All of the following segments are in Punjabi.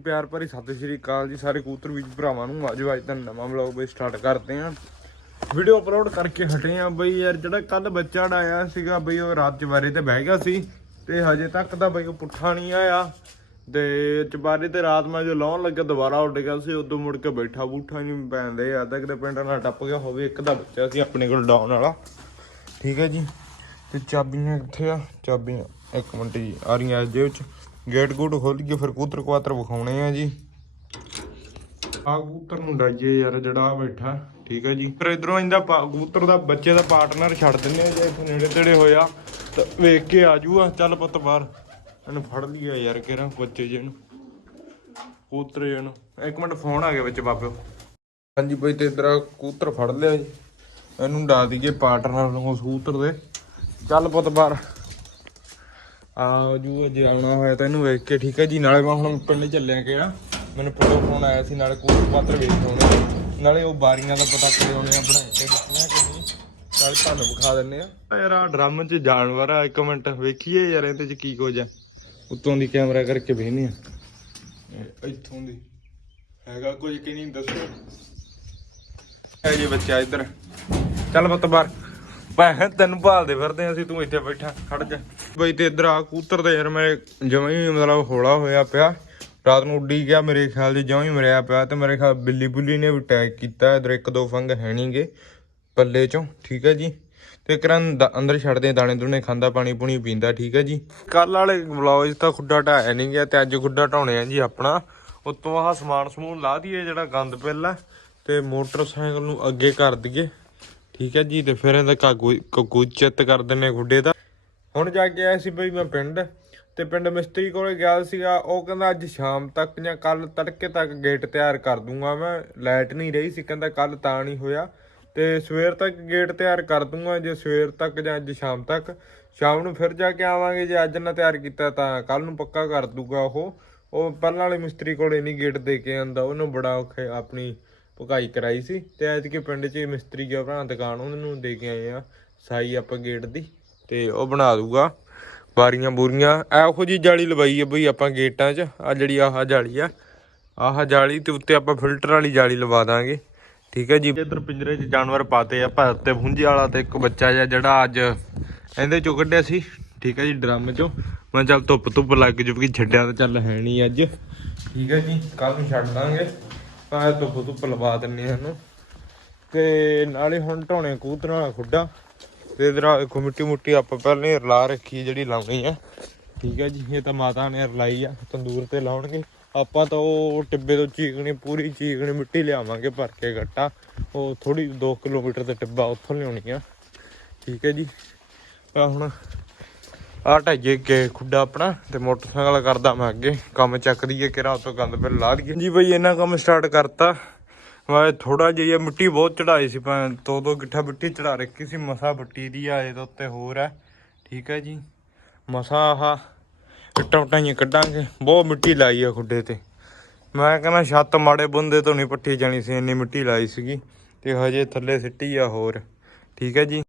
ਪਿਆਰ ਭਰੀ ਸਤਿ ਸ਼੍ਰੀ ਅਕਾਲ ਜੀ, ਸਾਰੇ ਕੂਤਰ ਵੀਰ ਭਰਾਵਾਂ ਨੂੰ। ਅੱਜ ਅੱਜ ਦਾ ਨਵਾਂ ਵਲੌਗ ਬਈ ਸਟਾਰਟ ਕਰਦੇ ਆਂ ਵੀਡੀਓ ਅਪਲੋਡ ਕਰਕੇ ਹਟੇ ਆਂ ਬਈ ਯਾਰ, ਜਿਹੜਾ ਕੱਲ ਬੱਚਾ ਆਇਆ ਸੀਗਾ ਬਈ, ਉਹ ਰਾਤ ਚਵਾਰੇ ਤੇ ਬਹਿ ਗਿਆ ਸੀ ਤੇ ਹਜੇ ਤੱਕ ਤਾਂ ਬਈ ਉਹ ਪੁੱਠਾ ਨਹੀਂ ਆਇਆ। ਤੇ ਚਵਾਰੇ ਤੇ ਰਾਤ ਮੈਂ ਜੋ ਲਾਉਣ ਲੱਗਾ, ਦੁਬਾਰਾ ਉੱਡ ਗਿਆ ਸੀ, ਉਦੋਂ ਮੁੜ ਕੇ ਬੈਠਾ ਬੂਠਾ ਨਹੀਂ ਪੈਂਦੇ ਆ ਤੱਕ ਦੇ ਪਿੰਡ ਨਾਲ ਟੱਪ ਗਿਆ, ਹੋਵੇ ਇੱਕ ਦਾ ਬੱਚਾ ਸੀ ਆਪਣੇ ਕੋਲ ਡਾਉਣ ਵਾਲਾ। ਠੀਕ ਹੈ ਜੀ। ਤੇ ਚਾਬੀਆਂ ਕਿੱਥੇ ਆ? ਚਾਬੀਆਂ, ਇੱਕ ਮਿੰਟ ਜੀ, ਆ ਰਹੀਆਂ ਜੇਬ ਚ ਗੇਟ ਗੂਟ ਖੋਲ ਕੇ ਫਿਰ ਕੂਤਰ ਕੁਆਤਰ ਵਿਖਾਉਣੇ ਆ ਜੀ। ਆ ਕਬੂਤਰ ਨੂੰ ਡਾਈਏ ਯਾਰ ਜਿਹੜਾ ਬੈਠਾ ਠੀਕ ਹੈ ਜੀ। ਫਿਰ ਇਧਰੋਂ ਇਹਦਾ ਕਬੂਤਰ ਦਾ ਬੱਚੇ ਦਾ ਪਾਰਟਨਰ ਛੱਡ ਦਿੰਨੇ ਆ ਜੇ ਇੱਥੇ ਨੇੜੇ ਤੇੜੇ ਹੋਇਆ ਤਾਂ ਵੇਖ ਕੇ ਆ ਜੂਆ ਚੱਲ ਪੁੱਤ ਬਾਹਰ ਇਹਨੂੰ ਫੜ ਲਿਆ ਯਾਰ ਕਿਹੜਾ ਬੱਚੇ ਜੇ ਨੂੰ ਕਬੂਤਰ ਜੇ ਨੂੰ। ਇੱਕ ਮਿੰਟ ਫੋਨ ਆ ਗਿਆ ਵਿੱਚ ਬਾਬਿਓ ਹਾਂਜੀ ਬਈ ਤੇ ਇਧਰ ਕਬੂਤਰ ਫੜ ਲਿਆ ਜੀ। ਇਹਨੂੰ ਡਾ ਦਈਏ ਪਾਰਟਨਰ ਨੂੰ ਕਬੂਤਰ ਦੇ। ਚੱਲ ਪੁੱਤ ਬਾਹਰ। ਆ ਜੂ ਜੇ ਆਉਣਾ ਹੋਇਆ ਤਾਂ ਇਹਨੂੰ ਵੇਖ ਕੇ ਠੀਕ ਹੈ ਜੀ, ਨਾਲੇ ਮੈਂ ਹੁਣ ਪਿੰਡ ਚੱਲਿਆ ਗਿਆ ਮੈਨੂੰ ਪਿੰਡੋਂ ਫੋਨ ਆਇਆ ਸੀ, ਨਾਲੇ ਕਬੂਤਰ ਪਾਤਰ ਵੇਖ ਆਉਣੇ ਨਾਲੇ ਉਹ ਬਾਰੀਆਂ ਦਾ ਪਤਾ ਕਰੇ ਆਉਣੇ ਆ ਬਣਾ ਕੇ ਦਿੱਤੀਆਂ ਕਿ ਨਹੀਂ। ਨਾਲੇ ਤੁਹਾਨੂੰ ਵਿਖਾ ਦਿੰਨੇ ਆ। ਯਾਰ ਆ ਡਰਮ 'ਚ ਜਾਨਵਰ ਆ, ਇੱਕ ਮਿੰਟ। ਵੇਖੀਏ ਯਾਰ, ਇਹਦੇ 'ਚ ਕੀ ਕੁਝ ਆ। ਉੱਤੋਂ ਦੀ ਕੈਮਰਾ ਕਰਕੇ ਵੇਖਨੇ ਆ। ਇੱਥੋਂ ਦੀ। ਹੈਗਾ ਕੁਝ ਕਿ ਨਹੀਂ, ਦੱਸੋ। ਹੈ ਜੀ ਬੱਚਾ ਇੱਧਰ। ਚੱਲ ਬੱਤ ਬਾਹਰ। ਭੈਣ ਤੈਨੂੰ ਭਾਲਦੇ ਫਿਰਦੇ ਆਂ, ਅਸੀਂ ਤੂੰ ਇੱਥੇ ਬੈਠਾ, ਖੜ ਜਾ। ਬਈ ਤੇ ਇੱਧਰ ਆ ਕੂਤਰ ਤੇ ਯਾਰ ਮੇਰੇ ਜਮਾਂ ਹੀ ਮਤਲਬ ਹੌਲਾ ਹੋਇਆ ਪਿਆ। ਰਾਤ ਨੂੰ ਉੱਡੀ ਗਿਆ, ਮੇਰੇ ਖਿਆਲ 'ਚ ਜਮਾਂ ਹੀ ਮਰਿਆ ਪਿਆ ਤੇ ਮੇਰੇ ਖਿਆਲ ਬਿੱਲੀ ਬੁੱਲੀ ਨੇ ਵੀ ਅਟੈਕ ਕੀਤਾ, ਇਧਰ ਇੱਕ ਦੋ ਫੰਗ ਹੈ ਨਹੀਂਗੇ ਪੱਲੇ ਚੋਂ, ਠੀਕ ਹੈ ਜੀ? ਤੇ ਕਰਨ ਅੰਦਰ ਛੱਡਦੇ ਦਾਣੇ ਦੁਣੇ ਖਾਂਦਾ, ਪਾਣੀ ਪੂਣੀ ਪੀਂਦਾ, ਠੀਕ ਹੈ ਜੀ? ਕੱਲ ਵਾਲੇ ਵਲੌਗ 'ਚ ਤਾਂ ਖੁੱਡਾ ਢਾਇਆ ਨਹੀਂ ਗਿਆ ਤੇ ਅੱਜ ਖੁੱਡਾ ਢਾਉਣੇ ਆ ਜੀ ਆਪਣਾ। ਉਤੋਂ ਆਹ ਸਮਾਨ ਸਮੂਨ ਲਾ ਦਈਏ ਜਿਹੜਾ ਗੰਦ ਪਹਿਲਾਂ ਤੇ ਮੋਟਰਸਾਈਕਲ ਨੂੰ ਅੱਗੇ ਕਰ ਦਈਏ। ਠੀਕ ਹੈ ਜੀ, ਤੇ ਫਿਰ ਇਹਦਾ ਕਾਗੂ ਕਾਗੂ ਚਿੱਤ ਕਰ ਦਿੰਨੇ ਗੁੱਡੇ ਦਾ ਹੁਣ ਜਾ ਕੇ ਆਇਆ ਸੀ ਬਈ ਮੈਂ ਪਿੰਡ, ਤੇ ਪਿੰਡ ਮਿਸਤਰੀ ਕੋਲੇ ਗਿਆ ਸੀਗਾ, ਉਹ ਕਹਿੰਦਾ ਅੱਜ ਸ਼ਾਮ ਤੱਕ ਜਾਂ ਕੱਲ ਤੜਕੇ ਤੱਕ ਗੇਟ ਤਿਆਰ ਕਰ ਦੂੰਗਾ ਮੈਂ ਲਾਈਟ ਨਹੀਂ ਰਹੀ ਸੀ, ਕਹਿੰਦਾ ਕੱਲ ਤਾਂ ਨਹੀਂ ਹੋਇਆ। ਤੇ ਸਵੇਰ ਤੱਕ ਗੇਟ ਤਿਆਰ ਕਰ ਦੂੰਗਾ, ਜੇ ਸਵੇਰ ਤੱਕ ਜਾਂ ਅੱਜ ਸ਼ਾਮ ਤੱਕ। ਸ਼ਾਮ ਨੂੰ ਫਿਰ ਜਾ ਕੇ ਆਵਾਂਗੇ, ਜੇ ਅੱਜ ਨਾ ਤਿਆਰ ਕੀਤਾ ਤਾਂ ਕੱਲ ਨੂੰ ਪੱਕਾ ਕਰ ਦੂਗਾ ਉਹ। ਉਹ ਪਹਿਲਾਂ ਵਾਲੇ ਮਿਸਤਰੀ ਕੋਲੇ ਨਹੀਂ ਗੇਟ ਦੇ ਕੇ ਆਂਦਾ ਉਹਨੂੰ ਬੜਾ ਔਖੇ ਆਪਣੀ ਭੁਕਾਈ ਕਰਾਈ ਸੀ ਤੇ ਐਤਕੀ ਪਿੰਡ 'ਚ ਮਿਸਤਰੀ ਗਿਆ ਭਰਾ ਦੁਕਾਨ, ਉਹਨੂੰ ਦੇ ਕੇ ਆਏ ਆ ਸਾਈ ਆਪਾਂ ਗੇਟ ਦੀ ਤੇ ਉਹ ਬਣਾ ਦੂਗਾ ਬਾਰੀਆਂ ਬੂਰੀਆਂ। ਇਹੋ ਜੀ ਜਾਲੀ ਲਵਾਈ ਆ ਬਈ ਆਪਾਂ ਗੇਟਾਂ 'ਚ ਆ ਜਿਹੜੀ ਆਹ ਜਾਲੀ ਆ, ਆਹ ਜਾਲੀ ਤੇ ਉੱਤੇ ਆਪਾਂ ਫਿਲਟਰ ਵਾਲੀ ਜਾਲੀ ਲਵਾ ਦਾਂਗੇ। ਠੀਕ ਹੈ ਜੀ। ਇੱਧਰ ਪਿੰਜਰੇ 'ਚ ਜਾਨਵਰ ਪਾਤੇ ਆ ਭਰ ਤੇ ਭੁੰਜੀ ਵਾਲਾ ਤੇ ਇੱਕ ਬੱਚਾ ਜਿਹਾ ਜਿਹੜਾ ਅੱਜ ਇਹਦੇ 'ਚੋਂ ਕੱਢਿਆ ਸੀ। ਠੀਕ ਹੈ ਜੀ, ਡਰਮ 'ਚੋਂ। ਮੈਂ ਚੱਲ ਧੁੱਪ ਧੁੱਪ ਲੱਗ ਜੂ ਛੱਡਿਆ ਤਾਂ ਚੱਲ ਹੈ ਨਹੀਂ ਅੱਜ। ਠੀਕ ਹੈ ਜੀ ਕੱਲ ਨੂੰ ਛੱਡ ਦਾਂਗੇ। ਤਾਂ ਧੁੱਪ ਧੁੱਪ ਲਵਾ ਦਿੰਨੇ ਆ ਇਹਨੂੰ। ਤੇ ਨਾਲੇ ਹੁਣ ਢੋਣੇ ਕਬੂਤਰਾਂ ਦਾ ਖੁੱਡਾ। ਤੇ ਇਧਰ ਦੇਖੋ ਮਿੱਟੀ ਮੁੱਟੀ ਆਪਾਂ ਪਹਿਲਾਂ ਹੀ ਰਲਾ ਰੱਖੀ ਜਿਹੜੀ ਲਾਉਣੀ ਆ। ਠੀਕ ਹੈ ਜੀ, ਇਹ ਤਾਂ ਮਾਤਾ ਨੇ ਰਲਾਈ ਆ, ਤੰਦੂਰ ਤੇ ਲਾਉਣਗੇ। ਆਪਾਂ ਤਾਂ ਉਹ ਟਿੱਬੇ ਤੋਂ ਚੀਕਣੀ, ਪੂਰੀ ਚੀਕਣੀ ਮਿੱਟੀ ਲਿਆਵਾਂਗੇ ਭਰ ਕੇ ਗੱਟਾ। ਉਹ ਥੋੜੀ 2 ਕਿਲੋਮੀਟਰ ਦਾ ਟਿੱਬਾ ਉੱਥੋਂ ਲਿਆਉਣੀ ਆ। ਠੀਕ ਹੈ ਜੀ। ਆ ਹੁਣ ਆ ਢਾਈਏ ਕੇ ਖੁੱਡਾ ਆਪਣਾ ਤੇ ਮੋਟਰਸਾਈਕਲ ਕਰਦਾ ਮੈਂ ਅੱਗੇ। ਕੰਮ ਚੱਕ ਦਈਏ ਕਿਰਾ ਉਤੋਂ ਗੰਦ ਫਿਰ ਲਾ ਦਈਏ। ਜੀ ਬਈ ਇਹਨਾਂ ਕੰਮ ਸਟਾਰਟ ਕਰਤਾ। ਮੈਂ ਥੋੜਾ ਜਿਹਾ ਮਿੱਟੀ ਬਹੁਤ ਚੜਾਈ ਸੀ ਮੈਂ ਦੋ ਦੋ ਗਿੱਠਾ ਮਿੱਟੀ ਚੜਾ ਰੱਖੀ ਸੀ, ਮਸਾ ਬੱਟੀ ਦੀ ਆ, ਇਹਦੇ ਉੱਤੇ ਹੋਰ ਹੈ ਠੀਕ ਹੈ ਜੀ। ਮਸਾ ਆਹ ਇੱਟਾਂ ਉਟਾਈਆਂ ਕੱਢਾਂਗੇ। ਬਹੁਤ ਮਿੱਟੀ ਲਾਈ ਆ ਖੁੱਡੇ ਤੇ। ਮੈਂ ਕਹਿੰਦਾ ਛੱਤ ਮਾੜੇ ਬੰਦੇ ਤੋਂ ਨਹੀਂ ਪੱਟੀ ਜਾਣੀ ਸੀ, ਇੰਨੀ ਮਿੱਟੀ ਲਾਈ ਸੀਗੀ। ਤੇ ਹਜੇ ਥੱਲੇ ਸਿੱਟੀ ਆ ਹੋਰ। ਠੀਕ ਹੈ ਜੀ।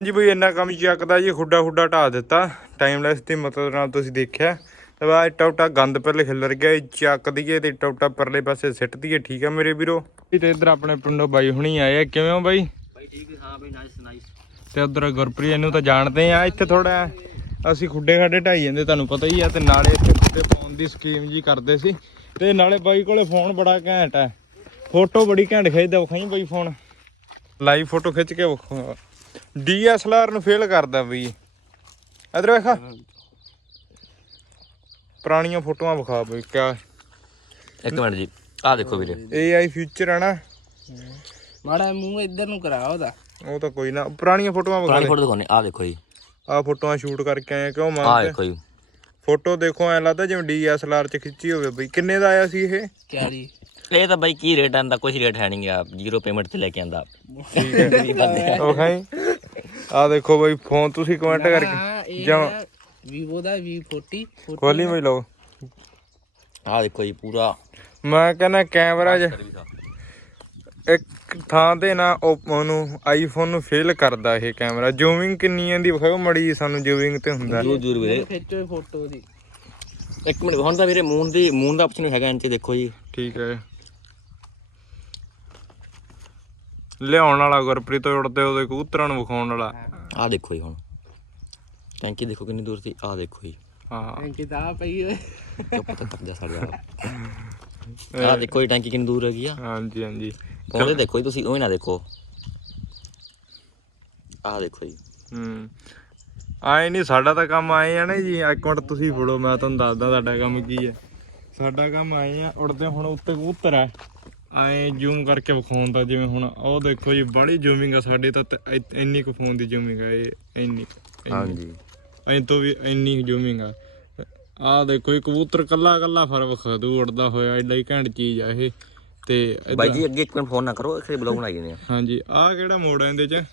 ਜੀ ਬਈ ਇੰਨਾ ਕੰਮ ਚੱਕਦਾ ਜੀ ਖੁੱਡਾ ਖੁੱਡਾ ਢਾ ਦਿੱਤਾ। ਟਾਈਮਲੈਸ ਦੀ ਮਤਲਬ ਨਾਲ ਤੁਸੀਂ ਦੇਖਿਆ। ਤੇ ਵਾ ਇੱਟਾ ਉੱਟਾ ਗੰਦ ਪਹਿਲੇ ਖਿਲਰ ਗਿਆ ਇਹ ਚੱਕ ਦਈਏ ਤੇ ਇੱਟਾ ਉੱਟਾ ਪਰਲੇ ਪਾਸੇ ਸਿੱਟ ਦਈਏ ਠੀਕ ਆ ਮੇਰੇ ਵੀਰੋ? ਤੇ ਇੱਧਰ ਆਪਣੇ ਪਿੰਡੋਂ ਬਾਈ ਹੁਣੀ ਆਏ ਆ ਕਿਵੇਂ ਹੋ ਬਾਈ? ਬਾਈ ਠੀਕ ਹੈ ਹਾਂ ਬਾਈ ਨਾਈਸ ਨਾਈਸ ਤੇ ਉਧਰ ਗੁਰਪ੍ਰੀਤ ਨੂੰ ਤਾਂ ਜਾਣਦੇ ਆ ਇੱਥੇ ਥੋੜਾ ਅਸੀਂ ਖੁੱਡੇ ਖਾਡੇ ਢਾਈ ਜਾਂਦੇ ਤੁਹਾਨੂੰ ਪਤਾ ਹੀ ਆ ਤੇ ਨਾਲੇ ਇੱਥੇ ਖੁੱਡੇ ਪਾਉਣ ਦੀ ਸਕੀਮ ਜੀ ਕਰਦੇ ਸੀ। ਤੇ ਨਾਲੇ ਬਾਈ ਕੋਲੇ ਫੋਨ ਬੜਾ ਘੈਂਟ ਹੈ ਫੋਟੋ ਬੜੀ ਘੈਂਟ ਖਿੱਚਦਾ ਵਿਖਾਈ ਬਾਈ ਫੋਨ ਲਾਈਵ ਫੋਟੋ ਖਿੱਚ ਕੇ ਵਿਖਾ ਡੀਐਸਐਲਆਰ ਨੂੰ ਫੇਲ ਕਰਦਾ ਬਈ। ਇਧਰ ਵੇਖਾ। ਪੁਰਾਣੀਆਂ ਫੋਟੋਆਂ ਵਿਖਾ ਬਈ ਕਿਆ। ਇੱਕ ਮਿੰਟ ਜੀ ਆਹ ਦੇਖੋ ਵੀਰੇ। AI ਫਿਊਚਰ ਆ ਨਾ। ਮਾੜਾ ਮੂੰਹ ਇੱਧਰ ਨੂੰ ਕਰਾ ਉਹਦਾ। ਉਹ ਤਾਂ ਕੋਈ ਨਾ ਪੁਰਾਣੀਆਂ ਫੋਟੋਆਂ ਵਿਖਾ ਪੁਰਾਣੀ ਦੇ। ਫੋਟੋ ਦਿਖਾਉਣੇ ਆਹ ਦੇਖੋ ਜੀ। ਆ ਫੋਟੋਆਂ ਸ਼ੂਟ ਕਰਕੇ ਆਏ ਆ, ਕਿਉਂ ਆਹ ਮੰਗਦੇ ਦੇਖੋ ਜੀ। ਫੋਟੋ ਦੇਖੋ ਐ ਲੱਗਦਾ ਜਿਵੇਂ DSLR ਚ ਖਿੱਚੀ ਹੋਵੇ ਬਈ। ਕਿੰਨੇ ਦਾ ਆਇਆ ਸੀ ਇਹ? ਕੈਰੀ ਇਹ ਤਾਂ ਬਾਈ ਕੀ ਰੇਟ ਆਂਦਾ ਕੋਈ ਰੇਟ ਹੈ ਨਹੀਂ ਆ ਜ਼ੀਰੋ ਪੇਮੈਂਟ ਤੇ ਲੈ ਕੇ ਆਂਦਾ। ਉਹ ਖਾਈ ਆ ਦੇਖੋ ਬਈ ਫੋਨ ਤੁਸੀਂ ਕਮੈਂਟ ਕਰਕੇ। ਹੈ Vivo ਦਾ V40 40 ਖੋਲੀ ਬਈ ਲਓ। ਆਹ ਦੇਖੋ ਜੀ ਪੂਰਾ। ਮੈਂ ਕਹਿੰਦਾ ਕੈਮਰਾ ਜ ਇੱਕ ਥਾਂ ਤੇ ਨਾ ਉਹ- ਉਹਨੂੰ ਆਈਫੋਨ ਨੂੰ ਫੇਲ ਕਰਦਾ ਇਹ ਕੈਮਰਾ ਜ਼ੂਮਿੰਗ ਕਿੰਨੀ ਆਂਦੀ ਵਿਖਾਓ ਮੜੀ ਸਾਨੂੰ ਜ਼ੂਮਿੰਗ ਤੇ ਹੁੰਦਾ। ਦੂਰ ਦੂਰ ਵੀਰੇ। ਖਿੱਚੋ ਫੋਟੋ ਦੀ। ਇੱਕ ਮਿੰਟ ਹੁਣ ਤਾਂ ਵੀਰੇ ਮੂਨ ਦੀ ਮੂਨ ਦਾ ਆਪਸ਼ਨ ਹੈਗਾ ਇੰਚ ਦੇਖੋ ਜੀ। ਠੀਕ ਹੈ। ਲਿਆਉਣ ਵਾਲਾ ਗੁਰਪ੍ਰੀਤ ਉੜਦੇ ਉਹਦੇ ਕਬੂਤਰਾਂ ਨੂੰ ਵਿਖਾਉਣ ਵਾਲਾ। ਆਹ ਦੇਖੋ ਜੀ ਹੁਣ। ਟੈਂਕੀ ਦੇਖੋ ਕਿੰਨੀ ਦੂਰ ਸੀ ਆਹ ਦੇਖੋ ਜੀ। ਹਾਂ। ਕਿਤਾਬ ਪਈ ਹੋਏ। ਚੁੱਪ ਤੇ ਤੱਕ ਜਾ ਸੜਿਆ ਆਹ ਦੇਖੋ ਜੀ ਟੈਂਕੀ ਕਿੰਨੀ ਦੂਰ ਹੈਗੀ ਆ। ਹਾਂਜੀ ਹਾਂਜੀ। ਤੇ ਦੇਖੋ ਜੀ ਤੁਸੀਂ ਉਹ ਨਾ ਦੇਖੋ। ਆਹ ਦੇਖੋ ਜੀ। ਹੂੰ। ਆਏ ਨਹੀਂ ਸਾਡਾ ਤਾਂ ਕੰਮ ਆਏ ਆ ਨਾ ਜੀ। ਇੱਕ ਮਿੰਟ ਤੁਸੀਂ ਫੜੋ ਮੈਂ ਤੁਹਾਨੂੰ ਦੱਸਦਾ ਸਾਡਾ ਕੰਮ ਕੀ ਹੈ। ਸਾਡਾ ਕੰਮ ਆਏ ਆ ਉੜਦੇ ਹੁਣ ਉੱਤੇ ਕਬੂਤਰ ਆ ਆਏ ਜ਼ੂਮ ਕਰਕੇ ਵਿਖਾਉਣ ਦਾ ਜਿਵੇਂ ਹੁਣ ਉਹ ਦੇਖੋ ਜੀ ਬੜੀ ਜ਼ੂਮਿੰਗ ਆ ਸਾਡੇ ਤਾਂ ਤੇ ਇ- ਇੰਨੀ ਕੁ ਫੋਨ ਦੀ ਜ਼ੂਮਿੰਗ ਆ ਇਹ ਇੰਨੀ ਕੁ, ਇੰਨੀ ਹਾਂਜੀ। ਐਂ ਤੋਂ ਵੀ ਇੰਨੀ ਜ਼ੂਮਿੰਗ ਆ। ਆਹ ਦੇਖੋ ਇਹ ਕਬੂਤਰ ਕੱਲਾ ਕੱਲਾ ਫਰ ਵਿਖਾ ਦੂ ਉੜਦਾ ਹੋਇਆ ਐਡਾ ਹੀ ਘੈਂਟ ਚੀਜ਼ ਆ ਇਹ। ਤੇ ਬਾਈ ਜੀ ਅੱਗੇ ਇੱਕ ਮਿੰਟ ਫੋਨ ਨਾ ਕਰੋ ਇਥੇ ਬਲੌਗ ਬਣਾਈ ਜਾਂਦੇ ਆ। ਹਾਂਜੀ ਆਹ ਕਿਹੜਾ ਮੋੜ ਆ ਇਹਦੇ ਚ?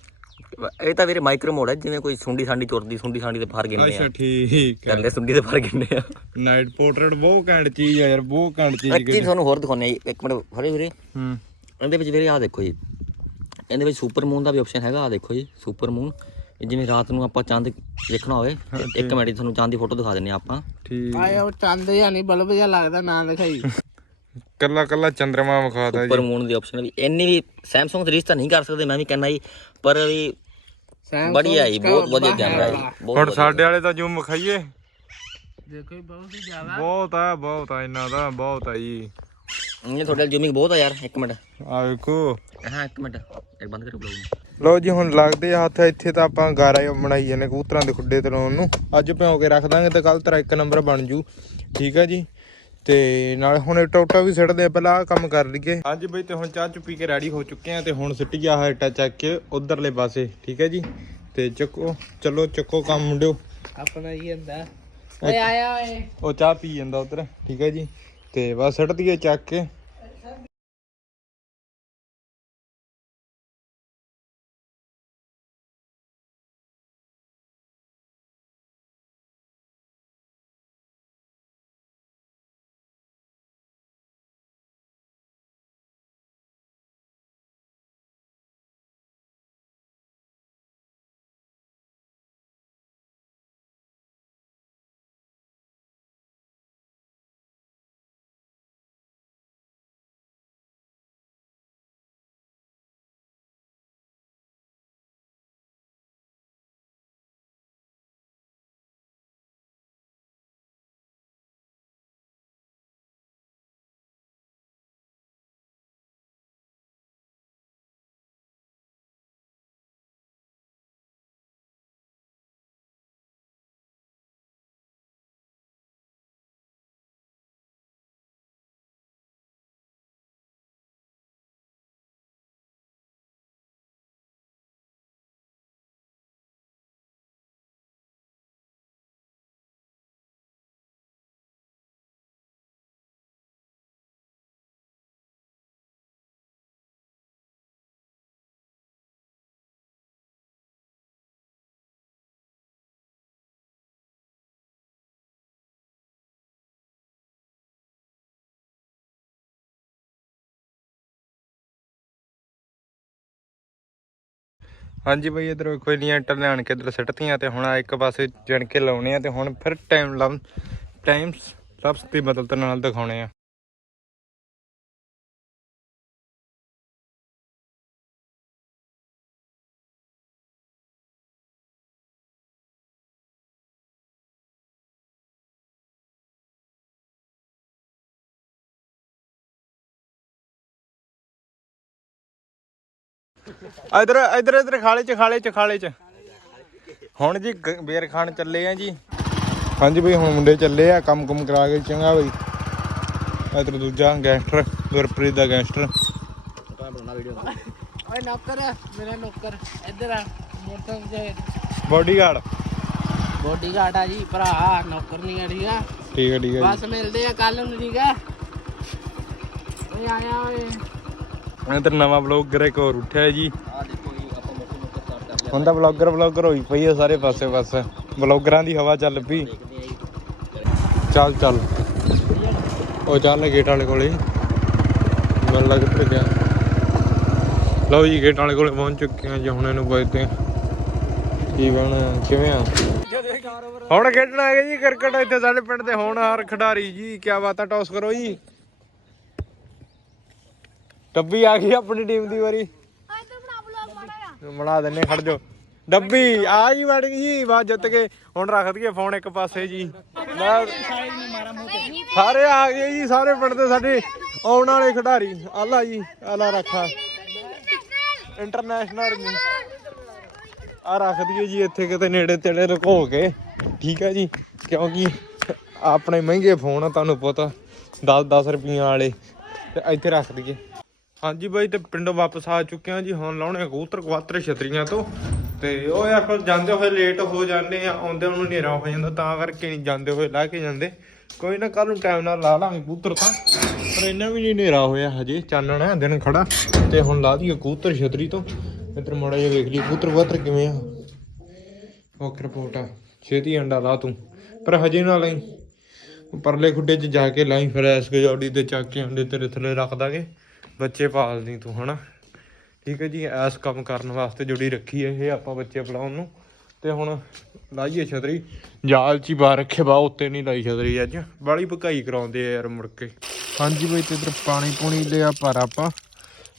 ਇਹ ਤਾਂ ਵੀਰੇ ਮਾਈਕਰੋ ਮੋਡ ਹੈ ਜਿਵੇਂ ਕੋਈ ਸੁੰਡੀ ਸਾਂਡੀ ਤੁਰਦੀ ਸੁੰਡੀ ਸਾਂਡੀ ਤੇ ਫਾਰ ਗਿੰਨੇ ਅੱਛਾ ਆ। ਠੀਕ ਹੈ। ਥੱਲੇ ਸੁੰਡੀ ਤੇ ਫਾਰ ਗਿੰਨੇ ਆ। ਨਾਈਟ ਪੋਰਟਰੇਟ ਬਹੁਤ ਘੈਂਟ ਚੀਜ਼ ਆ ਯਾਰ ਬਹੁਤ ਘੈਂਟ ਚੀਜ਼ ਇੱਕ ਚੀਜ਼ ਤੁਹਾਨੂੰ ਹੋਰ ਦਿਖਾਉਂਦੇ ਆ ਇੱਕ ਮਿੰਟ ਫੜੇ ਵੀਰੇ। ਹੂੰ। ਇਹਦੇ ਵਿੱਚ ਵੀਰੇ ਆਹ ਦੇਖੋ ਜੀ। ਇਹਦੇ ਵਿੱਚ ਸੁਪਰ ਮੂਨ ਦਾ ਵੀ ਆਪਸ਼ਨ ਹੈਗਾ ਆਹ ਦੇਖੋ ਜੀ ਸੁਪਰ ਮੂਨ ਜਿਵੇਂ ਰਾਤ ਨੂੰ ਆਪਾਂ ਚੰਦ ਦੇਖਣਾ ਹੋਵੇ ਤੇ ਇੱਕ ਮਿੰਟ ਤੁਹਾਨੂੰ ਚੰਦ ਦੀ ਫੋਟੋ ਦਿਖਾ ਦਿੰਨੇ ਆ ਆਪਾਂ। ਠੀਕ। ਆਇਆ ਉਹ ਚੰਦ ਜਾਂ ਨਹੀਂ ਬਲਬ ਜਿਹਾ ਲੱਗਦਾ ਨਾ ਦਿਖਾਈ। ਕੱਲਾ ਕੱਲਾ ਚੰਦਰਮਾ ਵਿਖਾਦਾ ਜੀ। ਸੁਪਰ ਮੂਨ ਦੀ ਆਪਸ਼ਨ ਵੀ ਇੰਨੀ ਵੀ Samsung ਦੀ ਰੀਸ ਤਾਂ ਨਹੀਂ ਕਰ ਸਕਦੇ ਮੈਂ ਵੀ ਕਹਿੰਦਾ ਜੀ ਪਰ ਵੀ ਬੜੀਆ ਜੀ ਬਹੁਤ ਵਧੀਆ ਕੈਮਰਾ ਜੀ ਹੁਣ। ਸਾਡੇ ਵਾਲੇ ਤਾਂ ਜੂਮ ਵਿਖਾਈਏ। ਦੇਖੋ ਜੀ, ਬਹੁਤ ਹੀ ਜ਼ਿਆਦਾ। ਬਹੁਤ ਆ ਬਹੁਤ ਆ ਇਹਨਾਂ ਦਾ ਬਹੁਤ ਆ ਜੀ। ਇਹ ਤੁਹਾਡੇ ਜ਼ੂਮਿੰਗ ਬਹੁਤ ਆ ਯਾਰ ਇੱਕ ਮਿੰਟ। ਆ ਵੇਖੋ। ਹਾਂ ਇੱਕ ਮਿੰਟ। ਇੱਕ ਬੰਦ ਕਰੋ ਬਲੌਗ ਲਓ ਜੀ ਹੁਣ ਲੱਗਦੇ ਆ ਹੱਥ। ਇੱਥੇ ਤਾਂ ਆਪਾਂ ਗਾਰਾ ਹੀ ਬਣਾਈ ਜਾਂਦੇ ਕਬੂਤਰਾਂ ਦੇ ਖੁੱਡੇ ਤੇ ਲਾਉਣ ਨੂੰ। ਅੱਜ ਭਿਉਂ ਕੇ ਰੱਖ ਦਾਂਗੇ ਤੇ ਕੱਲ ਤੇਰਾ ਇੱਕ ਨੰਬਰ ਬਣ ਜੂ। ਠੀਕ ਆ ਜੀ? ਤੇ ਨਾਲ ਹੁਣ ਟੋਟਾ ਵੀ ਸਿੱਟਦੇ ਆ ਪਹਿਲਾਂ ਆਹ ਕੰਮ ਕਰ ਲਈਏ। ਹਾਂਜੀ ਬਈ ਤੇ ਹੁਣ ਚਾਹ ਚੁ ਪੀ ਕੇ ਰੈਡੀ ਹੋ ਚੁੱਕੇ ਆ ਤੇ ਹੁਣ ਸਿੱਟ ਗਿਆ ਹੈ ਇੱਟਾ ਚੱਕ ਕੇ ਉਧਰਲੇ ਪਾਸੇ ਠੀਕ ਹੈ ਜੀ? ਤੇ ਚੱਕੋ ਚਲੋ ਚੱਕੋ ਕੰਮ ਮੁੰਡਿਓ। ਆਪਣਾ ਹੀ ਹੁੰਦਾ। ਓਏ ਆਇਆ ਓਏ। ਉਹ ਚਾਹ ਪੀ ਜਾਂਦਾ ਉਧਰ ਠੀਕ ਹੈ ਜੀ? ਤੇ ਬਸ ਸਿੱਟ ਦਈਏ ਚੱਕ ਕੇ। ਹਾਂਜੀ ਬਈ, ਇਧਰ ਵੇਖੋ ਇੰਨੀਆਂ ਇੱਟਾਂ ਲਿਆਣ ਕੇ ਇਧਰ ਸਿੱਟਤੀਆਂ ਤੇ ਹੁਣ ਆਹ ਇੱਕ ਪਾਸੇ ਜਣ ਕੇ ਲਾਉਣੇ ਆ ਤੇ ਹੁਣ ਫਿਰ ਟਾਈਮ ਲੰਮ ਟਾਈਮਸ ਲਫ਼ਜ਼ ਦੀ ਬਦਲਤ ਨਾਲ ਦਿਖਾਉਣੇ ਆ। ਇਧਰ ਇਧਰ ਇਧਰ ਖਾਲੇ ਚ ਖਾਲੇ ਚ ਖਾਲੇ ਚ। ਹੁਣ ਜੀ ਗ- ਬੇਰ ਖਾਣ ਚੱਲੇ ਆ ਜੀ। ਹਾਂਜੀ ਬਈ ਹੁਣ ਮੁੰਡੇ ਚੱਲੇ ਆ ਕੰਮ ਕੁਮ ਕਰਾ ਕੇ ਚੰਗਾ ਬਈ। ਇਧਰ ਦੂਜਾ ਗੈਂਗਸਟਰ ਗੁਰਪ੍ਰੀਤ ਦਾ ਗੈਂਗਸਟਰ। ਓਏ ਨੌਕਰ ਮੇਰਾ ਨੌਕਰ। ਇੱਧਰ ਆ ਮੋਟਰ ਦੇ ਬਾਡੀਗਾਰਡ। ਬੋਡੀ ਗਾਰਡ ਆ ਜੀ ਭਰਾ ਨੌਕਰ ਨਹੀਂ ਆ ਠੀਕ ਆ। ਠੀਕ ਹੈ ਠੀਕ ਹੈ ਬਸ ਮਿਲਦੇ ਆ ਕੱਲ ਨੂੰ ਠੀਕ ਆ। ਓਏ ਆਇਆ ਓਏ। ਇਧਰ ਨਵਾਂ ਬਲੌਗਰ ਇੱਕ ਹੋਰ ਉੱਠਿਆ ਜੀ। ਹੁਣ ਤਾਂ ਬਲੌਗਰ ਬਲੌਗਰ ਹੋਈ ਪਈ ਆ ਸਾਰੇ ਪਾਸੇ ਬਸ। ਬਲੌਗਰਾਂ ਦੀ ਹਵਾ ਚੱਲ ਪਈ। ਚੱਲ ਚੱਲ। ਉਹ ਚੱਲ ਗੇਟ ਵਾਲੇ ਕੋਲੇ। ਮੈਨੂੰ ਲੱਗ ਤੇ ਗਿਆ। ਲਓ ਜੀ ਗੇਟ ਵਾਲੇ ਕੋਲੇ ਪਹੁੰਚ ਚੁੱਕੇ ਆ ਜੀ ਹੁਣ ਇਹਨੂੰ ਆ। ਕੀ ਬਣ ਕਿਵੇਂ ਆ? ਹੁਣ ਖੇਡਣ ਗਏ ਜੀ ਕ੍ਰਿਕਟ ਇੱਥੇ ਸਾਡੇ ਪਿੰਡ ਦੇ ਹੋਣਹਾਰ ਖਿਡਾਰੀ ਜੀ। ਕੀ ਬਾਤ ਆ ਟੌਸ ਕਰੋ ਜੀ। ਡੱਬੀ ਆ ਗਈ ਆਪਣੀ ਟੀਮ ਦੀ ਵਾਰੀ। ਬਣਾ ਦਿੰਨੇ ਖੜ ਜੋ ਡੱਬੀ ਆ ਗਈ ਵੜ ਗਈ ਜੀ ਜਿੱਤ ਕੇ ਹੁਣ ਰੱਖ ਦਈਏ ਫੋਨ ਇੱਕ ਪਾਸੇ ਜੀ। ਸਾਰੇ ਆ ਗਏ ਜੀ, ਸਾਰੇ ਪਿੰਡ ਦੇ ਸਾਡੇ ਆਉਣ ਵਾਲੇ ਖਿਡਾਰੀ। ਆਲਾ ਜੀ, ਆਲਾ ਰੱਖਾ ਇੰਟਰਨੈਸ਼ਨਲ ਜੀ ਆ ਰੱਖ ਦਈਏ ਜੀ, ਇੱਥੇ ਕਿਤੇ ਨੇੜੇ ਤੇੜੇ ਰੁਕੋ ਕੇ। ਠੀਕ ਹੈ ਜੀ, ਕਿਉਂਕਿ ਆਪਣੇ ਮਹਿੰਗੇ ਫੋਨ ਆ, ਤੁਹਾਨੂੰ ਪਤਾ 10 10 ਰੁਪਈਆ ਵਾਲੇ। ਤੇ ਇੱਥੇ ਰੱਖ ਦਈਏ। ਹਾਂਜੀ ਬਾਈ, ਤੇ ਪਿੰਡੋਂ ਵਾਪਸ ਆ ਚੁੱਕੇ ਆ ਜੀ, ਹੁਣ ਲਾਉਣੇ ਕਬੂਤਰ ਕਵਾਤਰ ਛਤਰੀਆਂ ਤੋਂ। ਤੇ ਉਹ ਯਾਰ ਫਿਰ ਜਾਂਦੇ ਹੋਏ ਲੇਟ ਹੋ ਜਾਂਦੇ ਆ, ਆਉਂਦੇ ਉਹਨੂੰ ਹਨੇਰਾ ਹੋ ਜਾਂਦਾ, ਤਾਂ ਕਰਕੇ ਨਹੀਂ ਜਾਂਦੇ ਹੋਏ, ਲਾ ਕੇ ਜਾਂਦੇ। ਕੋਈ ਨਾ ਕੱਲ ਨੂੰ ਟਾਈਮ ਨਾਲ ਲਾ ਲਾਂਗੇ ਕਬੂਤਰ ਤਾਂ, ਪਰ ਇੰਨਾ ਵੀ ਨਹੀਂ ਹਨੇਰਾ ਹੋਇਆ ਹਜੇ, ਚਾਨਣ ਹੈ ਦਿਨ ਖੜਾ। ਤੇ ਹੁਣ ਲਾ ਦਈਏ ਕਬੂਤਰ ਛਤਰੀ ਤੋਂ। ਇੱਧਰ ਮੋੜਾ ਜਿਹਾ ਵੇਖ ਲਈ ਕਬੂਤਰ ਕਵਾਤਰ ਕਿਵੇਂ ਆ। ਓਕੇ ਰਿਪੋਰਟ ਆ, ਛੇਤੀ ਅੰਡਾ ਲਾ ਤੂੰ, ਪਰ ਹਜੇ ਨਾ ਲਈ। ਪਰਲੇ ਖੁੱਡੇ 'ਚ ਜਾ ਕੇ ਲਾਈ, ਫਿਰ ਐਸ ਗਜੌੜੀ ਤੇ ਚੱਕ ਕੇ ਅੰਡੇ ਤੇਰੇ ਥੱਲੇ ਰੱਖ ਦਾਂਗੇ। ਬੱਚੇ ਪਾਲਦੀ ਤੂੰ, ਹਨਾ? ਠੀਕ ਹੈ ਜੀ, ਐਸ ਕੰਮ ਕਰਨ ਵਾਸਤੇ ਜੁੜੀ ਰੱਖੀ ਹੈ ਇਹ ਆਪਾਂ ਬੱਚੇ ਪਲਾਉਣ ਨੂੰ। ਤੇ ਹੁਣ ਲਾਈਏ ਛਤਰੀ। ਜਾਲ 'ਚ ਹੀ ਬਾਹਰ ਰੱਖੇ, ਬਾ, ਉੱਤੇ ਨਹੀਂ ਲਾਈ ਛਤਰੀ ਅੱਜ। ਬਾਲੀ ਭਕਾਈ ਕਰਾਉਂਦੇ ਆ ਯਾਰ ਮੁੜ ਕੇ। ਹਾਂਜੀ ਬਈ, ਤੇ ਇਧਰ ਪਾਣੀ ਪੂਣੀ ਲਿਆ ਪਰ ਆਪਾਂ।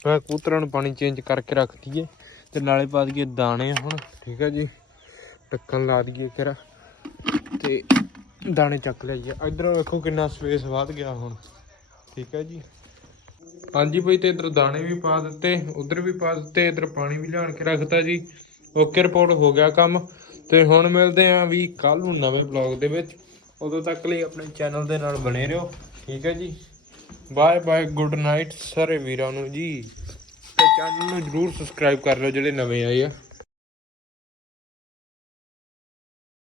ਮੈਂ ਕੂਤਰਾਂ ਨੂੰ ਪਾਣੀ ਚੇਂਜ ਕਰਕੇ ਰੱਖ ਦਈਏ। ਤੇ ਨਾਲੇ ਪਾ ਦਈਏ ਦਾਣੇ ਹੁਣ। ਠੀਕ ਹੈ ਜੀ। ਢੱਕਣ ਲਾ ਦਈਏ ਕਿਰਾ ਤੇ ਦਾਣੇ ਚੱਕ ਲਈਏ। ਇਧਰ ਵੇਖੋ ਕਿੰਨਾ ਸਪੇਸ ਵੱਧ ਗਿਆ ਹੁਣ। ਠੀਕ ਹੈ ਜੀ। ਹਾਂਜੀ ਬਈ, ਤੇ ਇਧਰ ਦਾਣੇ ਵੀ ਪਾ ਦਿੱਤੇ, ਉਧਰ ਵੀ ਪਾ ਦਿੱਤੇ, ਇਧਰ ਪਾਣੀ ਵੀ ਲਿਆਣ ਕੇ ਰੱਖਤਾ ਜੀ। ਓਕੇ, ਰਿਪੋਰਟ ਹੋ ਗਿਆ ਕੰਮ। ਤੇ ਹੁਣ ਮਿਲਦੇ ਆਂ ਵੀ ਕੱਲ ਨੂੰ ਨਵੇਂ ਬਲੌਗ ਦੇ ਵਿੱਚ। ਉਦੋਂ ਤੱਕ ਲਈ ਆਪਣੇ ਚੈਨਲ ਦੇ ਨਾਲ ਬਣੇ ਰਹੋ। ਠੀਕ ਹੈ ਜੀ। ਬਾਏ ਬਾਏ, ਗੁੱਡ ਨਾਈਟ ਸਾਰੇ ਵੀਰਾਂ ਨੂੰ ਜੀ। ਤੇ ਚੈਨਲ ਨੂੰ ਜਰੂਰ ਸਬਸਕ੍ਰਾਈਬ ਕਰ ਲਓ ਜਿਹੜੇ ਨਵੇਂ ਆਏ ਆ।